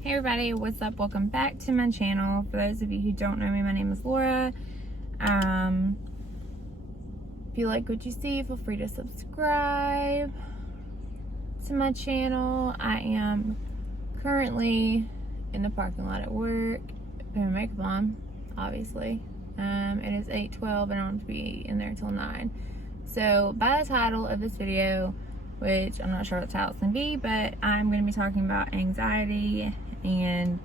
Hey everybody, what's up? Welcome back to my channel. For those of you who don't know me, my name is Laura. If you like what you see, feel free to subscribe to my channel. I am currently in the parking lot at work, putting my makeup on, obviously. It is 8:12 and I want to be in there till 9. So by the title of this video, which I'm not sure what the title is going to be, but I'm going to be talking about anxiety and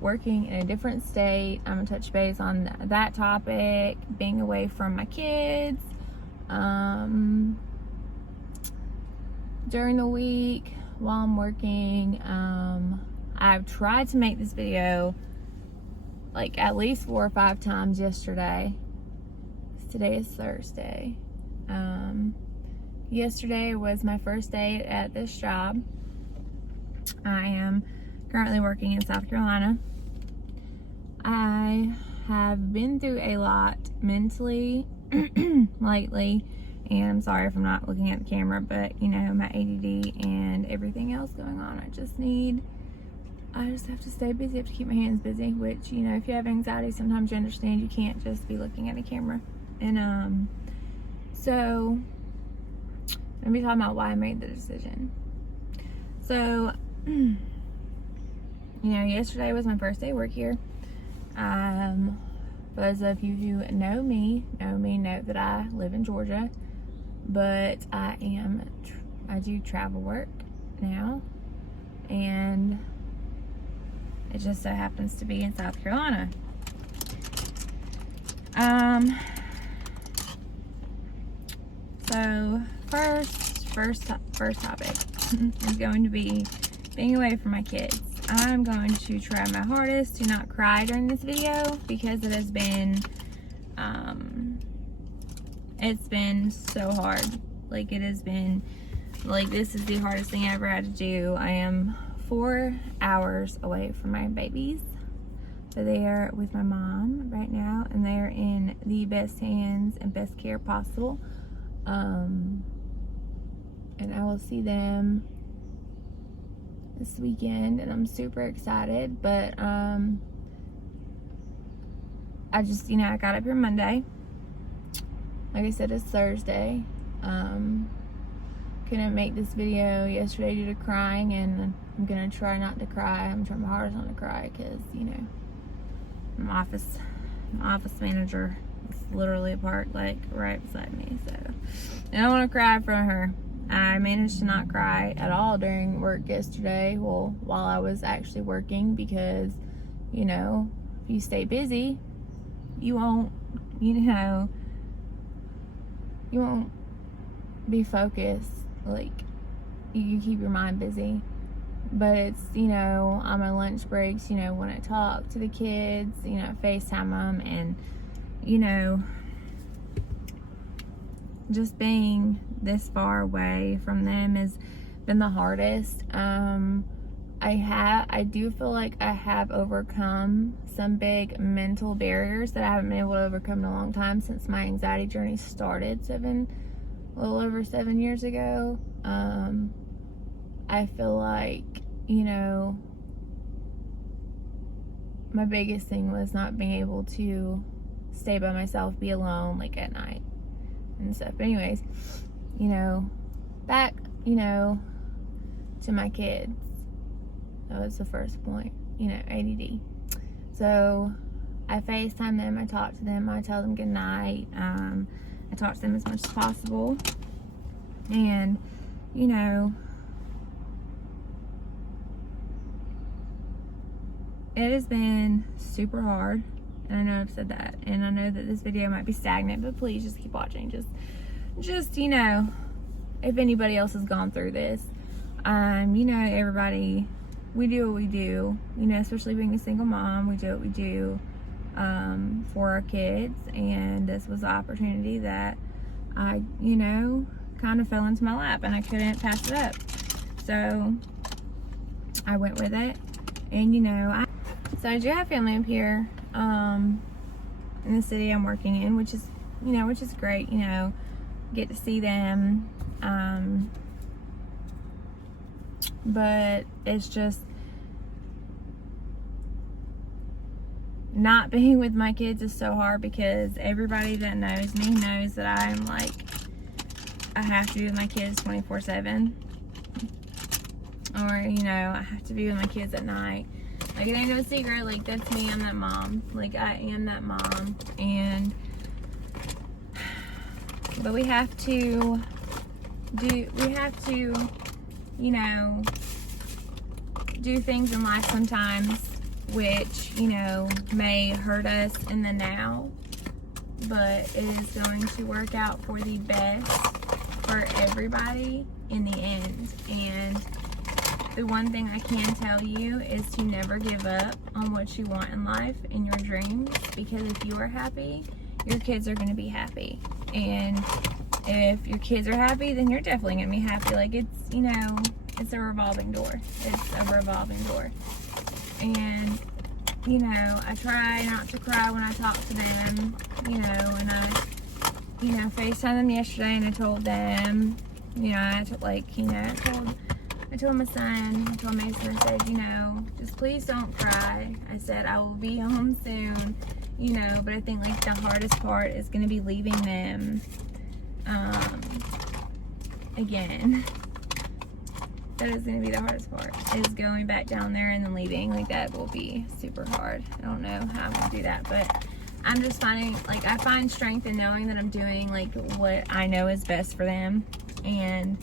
working in a different state. I'm going to touch base on that topic, being away from my kids during the week while I'm working. I've tried to make this video like at least 4 or 5 times yesterday. Today is Thursday. Yesterday was my first day at this job. I am currently working in South Carolina. I have been through a lot mentally lately, and I'm sorry if I'm not looking at the camera, but you know, my ADD and everything else going on, I just have to stay busy. I have to keep my hands busy, which, you know, if you have anxiety, sometimes you understand you can't just be looking at a camera. And so I'm gonna be talking about why I made the decision. So, you know, yesterday was my first day of work here. For those of you who know me know that I live in Georgia, but I do travel work now, and it just so happens to be in South Carolina. So first topic is going to be being away from my kids. I'm going to try my hardest to not cry during this video because it has been it's been so hard. Like, it has been like, this is the hardest thing I ever had to do. I am 4 hours away from my babies. So they are with my mom right now, and they are in the best hands and best care possible. And I will see them this weekend, and I'm super excited. But I just, you know, I got up here Monday. Like I said, it's Thursday. Couldn't make this video yesterday due to crying, and I'm gonna try not to cry. I'm trying my hardest not to cry because, you know, my office manager is literally parked like right beside me, so I don't want to cry in front of her. I managed to not cry at all during work yesterday, well, while I was actually working, because, you know, if you stay busy, you won't be focused. Like, you can keep your mind busy. But it's, you know, on my lunch breaks, you know, when I talk to the kids, you know, FaceTime them, and, you know, just being this far away from them has been the hardest. I do feel like I have overcome some big mental barriers that I haven't been able to overcome in a long time since my anxiety journey started a little over 7 years ago. I feel like, you know, my biggest thing was not being able to stay by myself, be alone, like at night and stuff. But anyways, you know, back, you know, to my kids. That was the first point, you know, ADD. So I FaceTime them, I talk to them, I tell them good night. I talk to them as much as possible. And, you know, it has been super hard, and I know I've said that, and I know that this video might be stagnant, but please just keep watching. Just, you know, if anybody else has gone through this, you know, everybody, we do what we do, you know, especially being a single mom, we do what we do for our kids, and this was the opportunity that I, you know, kind of fell into my lap, and I couldn't pass it up. So I went with it, and, you know, so I do have family up here in the city I'm working in, which is, you know, which is great, you know, get to see them. But it's just, not being with my kids is so hard because everybody that knows me knows that I'm like, I have to be with my kids 24/7. Or, you know, I have to be with my kids at night. Like, it ain't no secret. Like, that's me. I'm that mom. Like, I am that mom. And, but we have to, you know, do things in life sometimes which, you know, may hurt us in the now, but it is going to work out for the best for everybody in the end. And the one thing I can tell you is to never give up on what you want in life and your dreams, because if you are happy, your kids are going to be happy. And if your kids are happy, then you're definitely going to be happy. Like, it's, you know, it's a revolving door. It's a revolving door. And, you know, I try not to cry when I talk to them, you know, and I, you know, FaceTimed them yesterday and I told them, you know, I told my son, I told Mason, I said, you know, just please don't cry. I said, I will be home soon, you know, but I think, like, the hardest part is going to be leaving them, again. That is going to be the hardest part, is going back down there and then leaving. Like, that will be super hard. I don't know how I'm going to do that, but I'm just finding, like, I find strength in knowing that I'm doing, like, what I know is best for them. And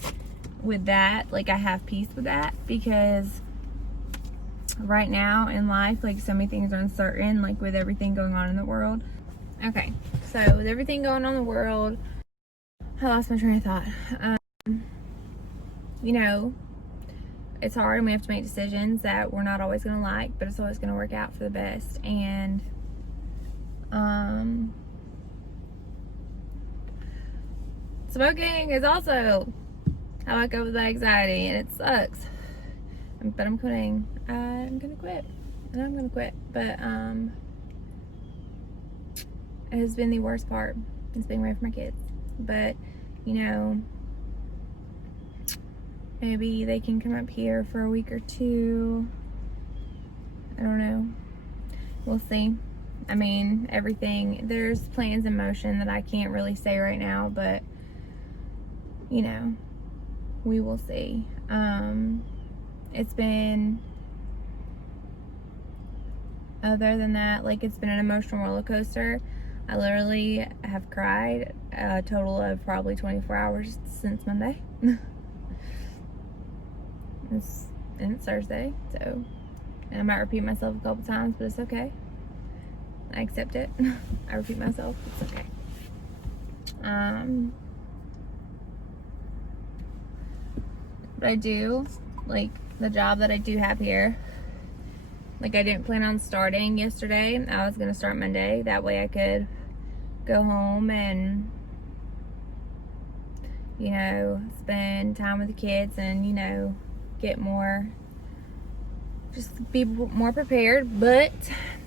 with that, like, I have peace with that, because right now in life, like, so many things are uncertain, like, with everything going on in the world. Okay, so with everything going on in the world, I lost my train of thought. You know, it's hard and we have to make decisions that we're not always going to like, but it's always going to work out for the best. And smoking is also how I cope with my anxiety, and it sucks. But I'm quitting. I'm gonna quit, and I'm gonna quit. But it has been the worst part. It's being away from my kids. But, you know, maybe they can come up here for a week or two. I don't know. We'll see. I mean, everything, there's plans in motion that I can't really say right now, but, you know, we will see. It's been, other than that, like, it's been an emotional roller coaster. I literally have cried a total of probably 24 hours since Monday. It's Thursday, so, and I might repeat myself a couple times, but it's okay. I accept it. I repeat myself, it's okay. But I do, like, the job that I do have here, like, I didn't plan on starting yesterday. I was going to start Monday. That way I could go home and, you know, spend time with the kids and, you know, get more, just be more prepared. But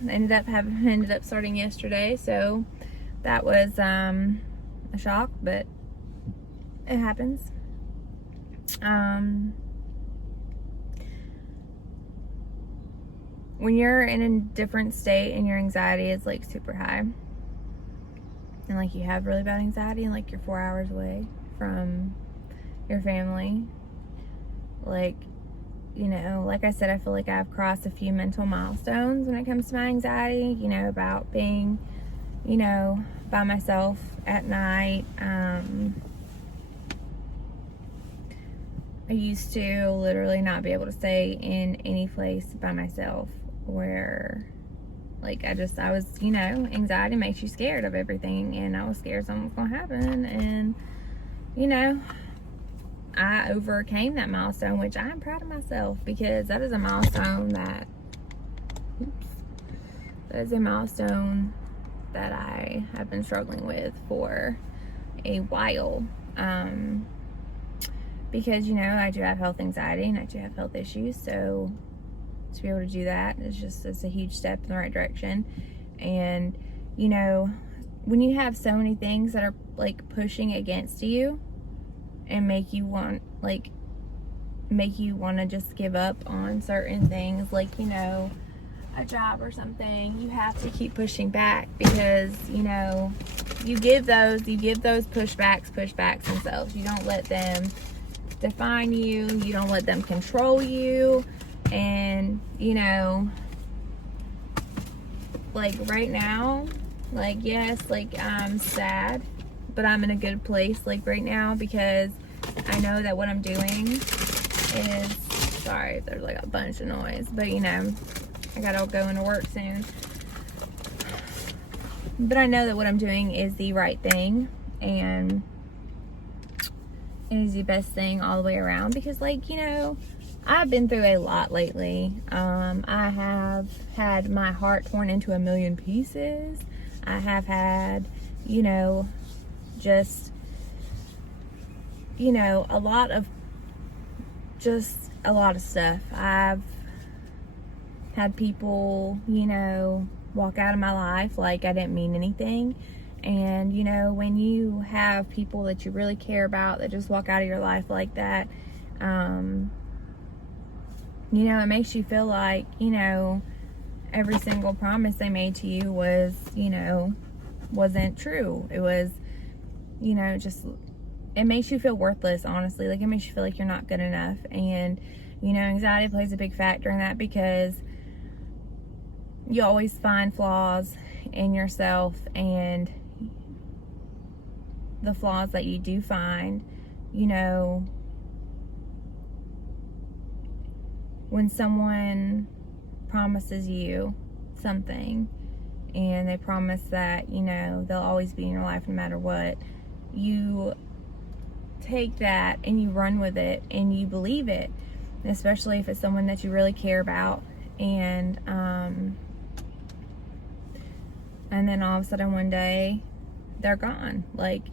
I ended up starting yesterday, so that was a shock, but it happens. When you're in a different state and your anxiety is, like, super high, and, like, you have really bad anxiety and, like, you're 4 hours away from your family, like, you know, like I said, I feel like I've crossed a few mental milestones when it comes to my anxiety, you know, about being, you know, by myself at night. I used to literally not be able to stay in any place by myself, where, like, I was, you know, anxiety makes you scared of everything, and I was scared something was gonna happen, and, you know, I overcame that milestone, which I'm proud of myself, because that is a milestone that I have been struggling with for a while. Because, you know, I do have health anxiety and I do have health issues, so to be able to do that it's a huge step in the right direction. And, you know, when you have so many things that are, like, pushing against you and make you want to just give up on certain things, like, you know, a job or something, you have to keep pushing back, because you know, you give those pushbacks themselves. You don't let them define you, you don't let them control you. And you know, like right now, like yes, like I'm sad, but I'm in a good place like right now, because I know that what I'm doing is, sorry if there's like a bunch of noise, but you know, I gotta go into work soon. But I know that what I'm doing is the right thing, and it is the best thing all the way around, because like, you know, I've been through a lot lately. I have had my heart torn into a million pieces. I have had, you know, just, you know, a lot of stuff. I've had people, you know, walk out of my life like I didn't mean anything. And, you know, when you have people that you really care about that just walk out of your life like that, you know, it makes you feel like, you know, every single promise they made to you was, you know, wasn't true. It was, you know, just, it makes you feel worthless, honestly. Like, it makes you feel like you're not good enough. And, you know, anxiety plays a big factor in that, because you always find flaws in yourself, and the flaws that you do find, you know, when someone promises you something and they promise that, you know, they'll always be in your life no matter what, you take that and you run with it and you believe it, especially if it's someone that you really care about. And then all of a sudden one day they're gone. Like,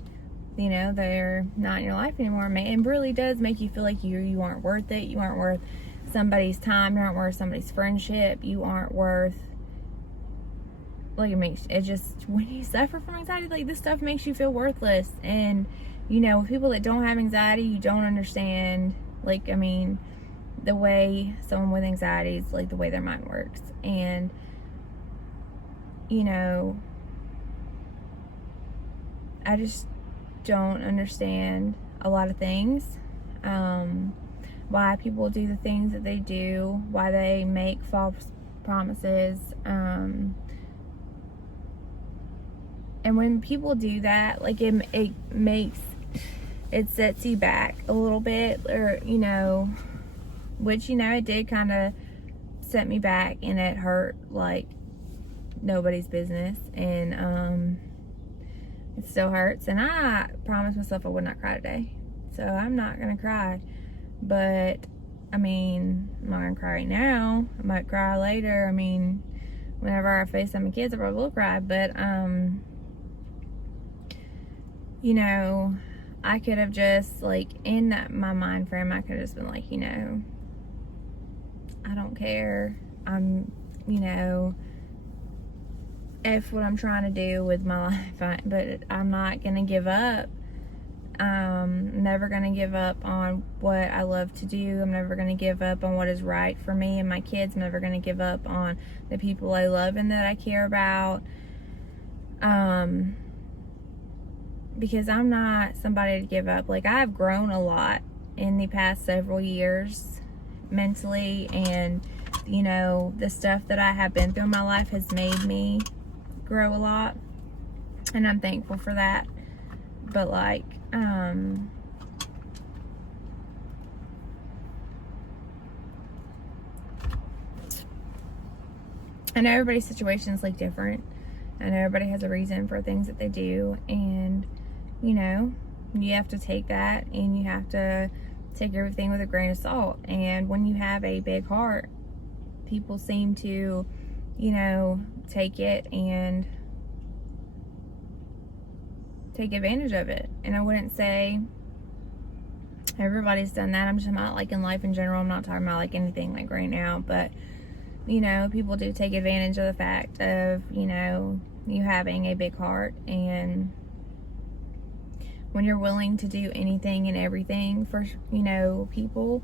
you know, they're not in your life anymore. It really does make you feel like you aren't worth it. You aren't worth somebody's time. You aren't worth somebody's friendship. You aren't worth, like, it just, when you suffer from anxiety, like, this stuff makes you feel worthless. And, you know, with people that don't have anxiety, you don't understand, like, I mean, the way someone with anxiety is, like, the way their mind works. And, you know, I just don't understand a lot of things. Why people do the things that they do, why they make false promises. And when people do that, like, it sets you back a little bit, or, you know, which, you know, it did kind of set me back, and it hurt like nobody's business. And it still hurts, and I promised myself I would not cry today, so I'm not gonna cry. But I mean, I'm not gonna cry right now. I might cry later. I mean, whenever I FaceTime my kids, I probably will cry. But you know, I could have just, like, in my mind frame, I could have just been like, you know, I don't care. I'm, you know, F what I'm trying to do with my life, but I'm not gonna give up. I'm never gonna give up on what I love to do. I'm never gonna give up on what is right for me and my kids. I'm never gonna give up on the people I love and that I care about. Because I'm not somebody to give up. Like, I've grown a lot in the past several years mentally, and, you know, the stuff that I have been through in my life has made me grow a lot, and I'm thankful for that. But, like, I know everybody's situation is, like, different. I know everybody has a reason for things that they do, and, you know, you have to take that, and you have to take everything with a grain of salt. And when you have a big heart, people seem to, you know, take it and take advantage of it. And I wouldn't say everybody's done that. I'm just not, like, in life in general. I'm not talking about, like, anything like right now, but, you know, people do take advantage of the fact of, you know, you having a big heart. And when you're willing to do anything and everything for, you know, people,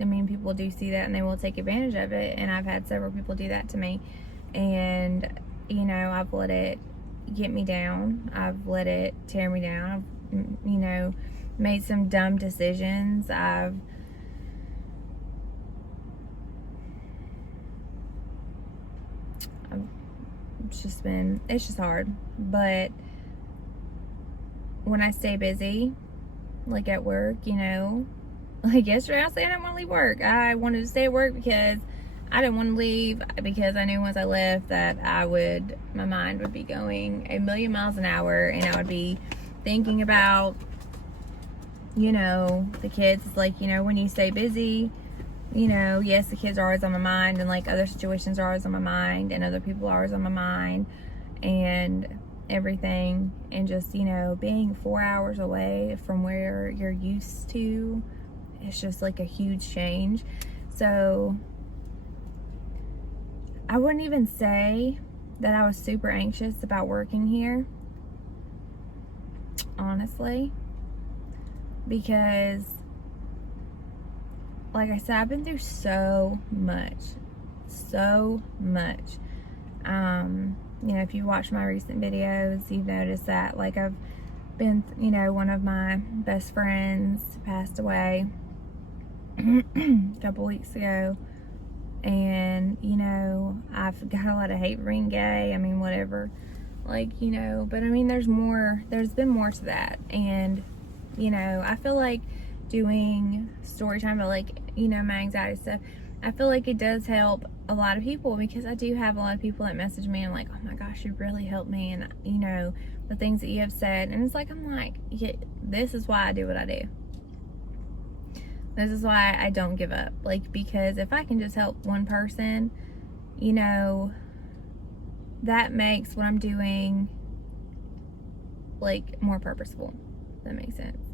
I mean, people do see that and they will take advantage of it. And I've had several people do that to me. And, you know, I've let it get me down. I've let it tear me down. I've, you know, made some dumb decisions. It's just hard. But when I stay busy, like at work, you know, like yesterday I said I didn't want to leave work. I wanted to stay at work because I didn't want to leave, because I knew once I left that my mind would be going a million miles an hour, and I would be thinking about, you know, the kids. It's like, you know, when you stay busy, you know, yes, the kids are always on my mind, and like other situations are always on my mind, and other people are always on my mind, and everything. And just, you know, being 4 hours away from where you're used to, it's just like a huge change. So I wouldn't even say that I was super anxious about working here, honestly, because like I said, I've been through so much. You know, if you watch my recent videos, you've noticed that, like, I've been, you know, one of my best friends passed away a couple weeks ago, and, you know, I've got a lot of hate for being gay. I mean, whatever, like, you know, but I mean, there's been more to that. And, you know, I feel like doing story time about, like, you know, my anxiety stuff, I feel like it does help a lot of people, because I do have a lot of people that message me and like, oh my gosh, you really helped me, and, you know, the things that you have said. And it's like, I'm like, yeah, this is why I do what I do. This is why I don't give up. Like, because if I can just help one person, you know, that makes what I'm doing, like, more purposeful. If that makes sense.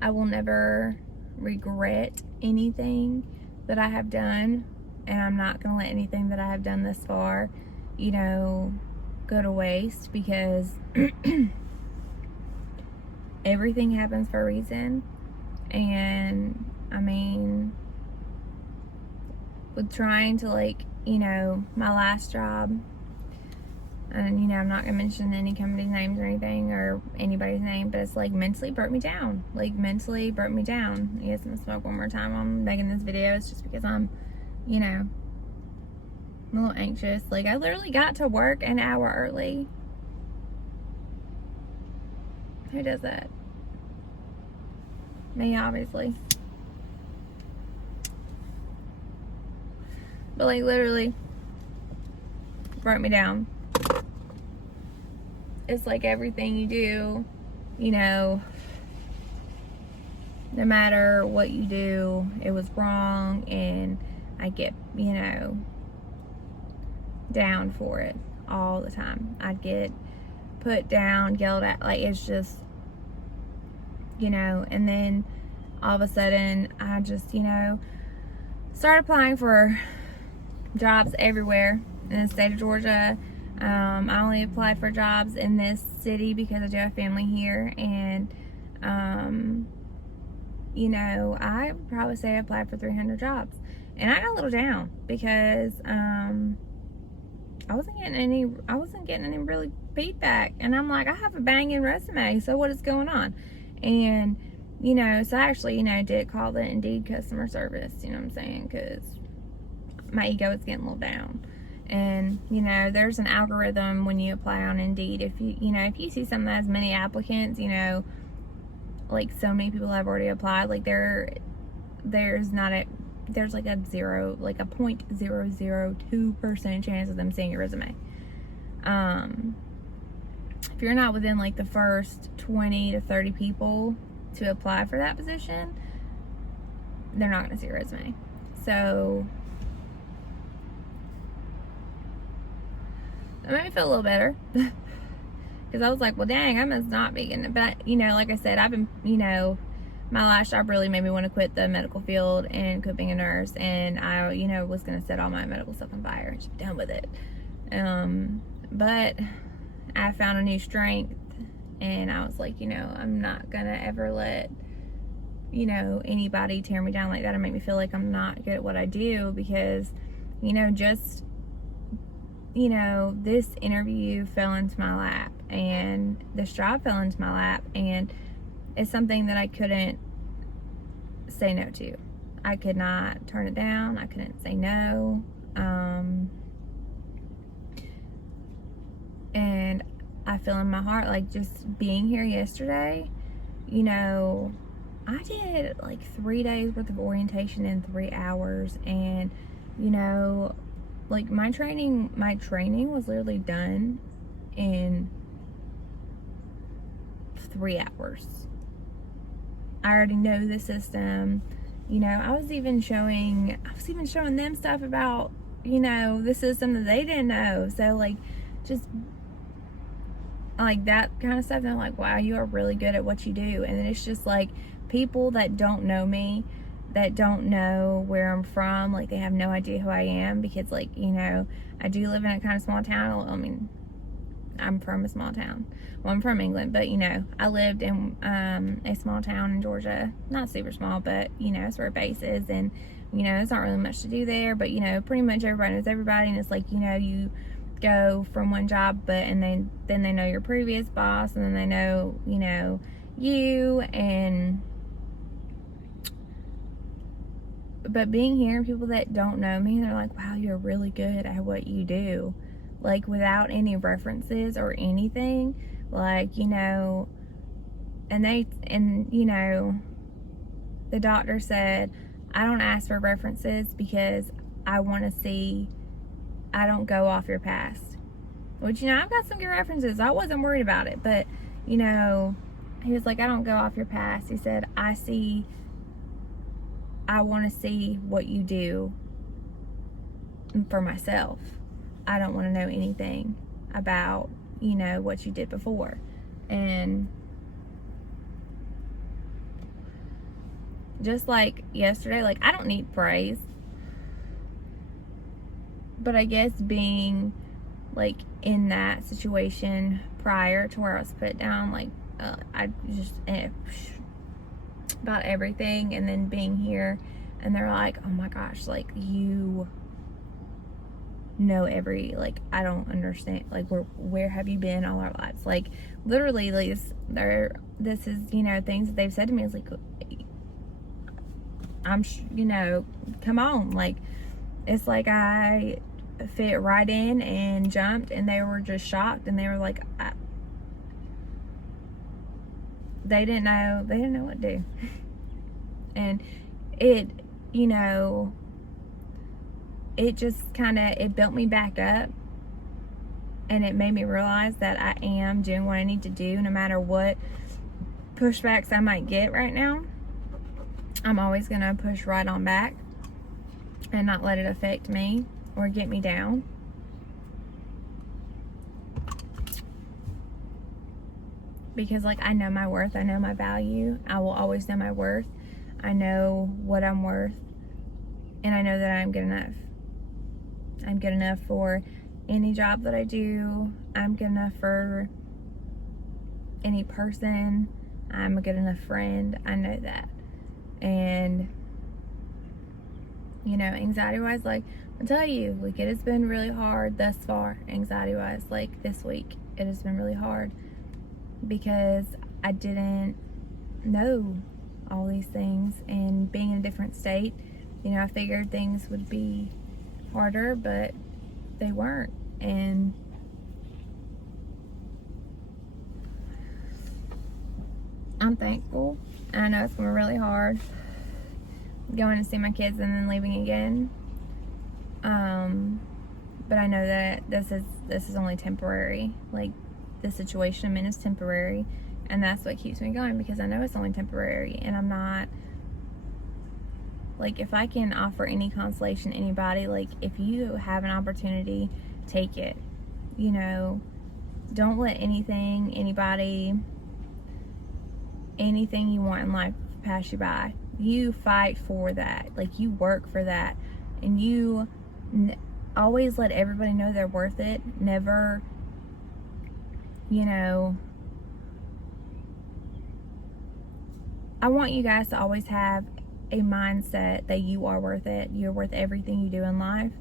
I will never regret anything that I have done, and I'm not going to let anything that I have done this far, you know, go to waste, because everything happens for a reason. And I mean, with trying to, like, you know, my last job, and, you know, I'm not going to mention any company's names or anything, or anybody's name, but it's like mentally broke me down. Like, mentally broke me down. Yes, I'm going to smoke one more time while I'm making this video. It's just because I'm, you know, I'm a little anxious. Like, I literally got to work an hour early. Who does that? Me, obviously. But, like, literally broke me down. It's like everything you do, you know, no matter what you do, it was wrong, and I get, you know, down for it all the time. I'd get put down, yelled at, like, it's just, you know. And then all of a sudden I just, you know, started applying for jobs everywhere in the state of Georgia. I only applied for jobs in this city because I do have family here, and you know, I would probably say I applied for 300 jobs, and I got a little down because I wasn't getting any really feedback, and I'm like, I have a banging resume, so what is going on? And, you know, so I actually, you know, did call the Indeed customer service, you know what I'm saying, because my ego is getting a little down. And, you know, there's an algorithm when you apply on Indeed. If if you see something that has many applicants, you know, like so many people have already applied, like there's like a 0.002% chance of them seeing your resume. If you're not within like the first 20 to 30 people to apply for that position, they're not going to see your resume. So it made me feel a little better, because I was like, well, dang, I must not be getting it. But, you know, like I said, I've been, you know, my last job really made me want to quit the medical field and quit being a nurse, and I, you know, was going to set all my medical stuff on fire and just be done with it. But I found a new strength, and I was like, you know, I'm not going to ever let you know, anybody tear me down like that and make me feel like I'm not good at what I do, because, you know, just, you know, this interview fell into my lap, and this job fell into my lap, and it's something that I couldn't say no to. I could not turn it down. I couldn't say no. And I feel in my heart, like, just being here yesterday, you know, I did like 3 days worth of orientation in 3 hours, and, you know, like, my training was literally done in 3 hours. I already know the system. You know, I was even showing them stuff about, you know, the system that they didn't know. So, like, just like that kind of stuff, and I'm like, wow, you are really good at what you do. And then it's just like people that don't know me, that don't know where I'm from, like, they have no idea who I am, because, like, you know, I do live in a kind of small town. I mean, I'm from a small town. Well, I'm from England, but, you know, I lived in a small town in Georgia. Not super small, but, you know, it's where base is, and, you know, it's not really much to do there, but, you know, pretty much everybody knows everybody, and it's like, you know, you go from one job, but, and then they know your previous boss, and then they know, you know, you, and, but being here, people that don't know me, they're like, wow, you're really good at what you do. Like, without any references or anything, like, you know, and you know, the doctor said, I don't ask for references because I want to see I don't go off your past. Which, you know, I've got some good references. I wasn't worried about it, but, you know, he was like, I don't go off your past. He said, I want to see what you do for myself. I don't want to know anything about, you know, what you did before. And just like yesterday, like, I don't need praise, but I guess being, like, in that situation prior to where I was put down, like, I just about everything, and then being here, and they're like, oh my gosh, like, you know every, like, I don't understand, like, where have you been all our lives? Like, literally, like, this is, you know, things that they've said to me is like, you know, come on, like, it's like I fit right in and jumped, and they were just shocked, and they were like, they didn't know what to do. And it, you know, it just kind of, it built me back up, and it made me realize that I am doing what I need to do, no matter what pushbacks I might get right now. I'm always going to push right on back and not let it affect me or get me down. Because, like, I know my worth. I know my value. I will always know my worth. I know what I'm worth. And I know that I'm good enough. I'm good enough for any job that I do. I'm good enough for any person. I'm a good enough friend. I know that. And, you know, anxiety-wise, like, I'll tell you, like, it has been really hard thus far, anxiety-wise. Like, this week, it has been really hard because I didn't know all these things, and being in a different state, you know, I figured things would be harder, but they weren't. And I'm thankful. I know it's going to be really hard going to see my kids and then leaving again. But I know that this is only temporary. Like, the situation I'm in is temporary, and that's what keeps me going, because I know it's only temporary, and I'm not, like, if I can offer any consolation to anybody, like, if you have an opportunity, take it. You know, don't let anything, anybody, anything you want in life pass you by. You fight for that. Like, you work for that, and you always let everybody know they're worth it. Never, you know, I want you guys to always have a mindset that you are worth it. You're worth everything you do in life.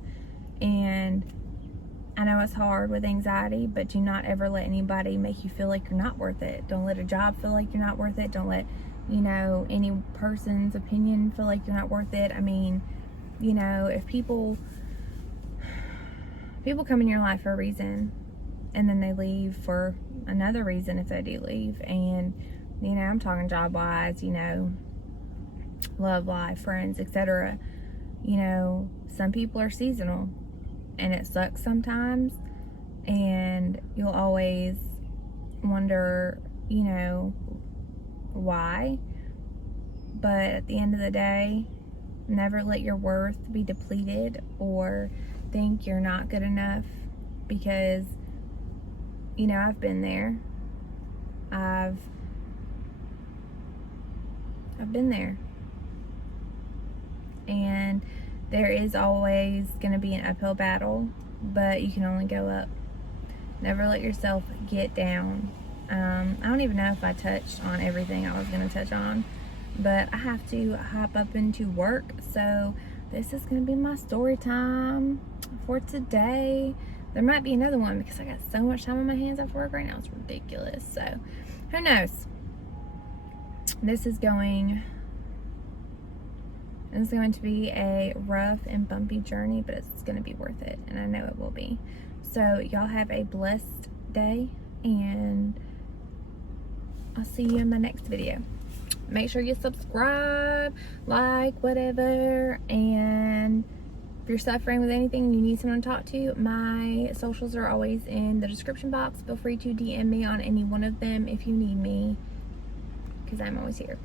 And I know it's hard with anxiety, but do not ever let anybody make you feel like you're not worth it. Don't let a job feel like you're not worth it. Don't let, any person's opinion feel like you're not worth it. I mean, if people come in your life for a reason and then they leave for another reason if they do leave. And, I'm talking job wise, love life, friends, etc. Some people are seasonal and it sucks sometimes, and you'll always wonder, why. But at the end of the day, never let your worth be depleted or think you're not good enough, because I've been there. I've been there, and there is always going to be an uphill battle, but you can only go up. Never let yourself get down. I don't even know if I touched on everything I was going to touch on, but I have to hop up into work, so this is going to be my story time for today. There might be another one because I got so much time on my hands after work right now. It's ridiculous. So, who knows? This is going to be a rough and bumpy journey, but it's going to be worth it, and I know it will be. So, y'all have a blessed day, and I'll see you in my next video. Make sure you subscribe, like, whatever, and if you're suffering with anything and you need someone to talk to, my socials are always in the description box. Feel free to DM me on any one of them if you need me, because I'm always here.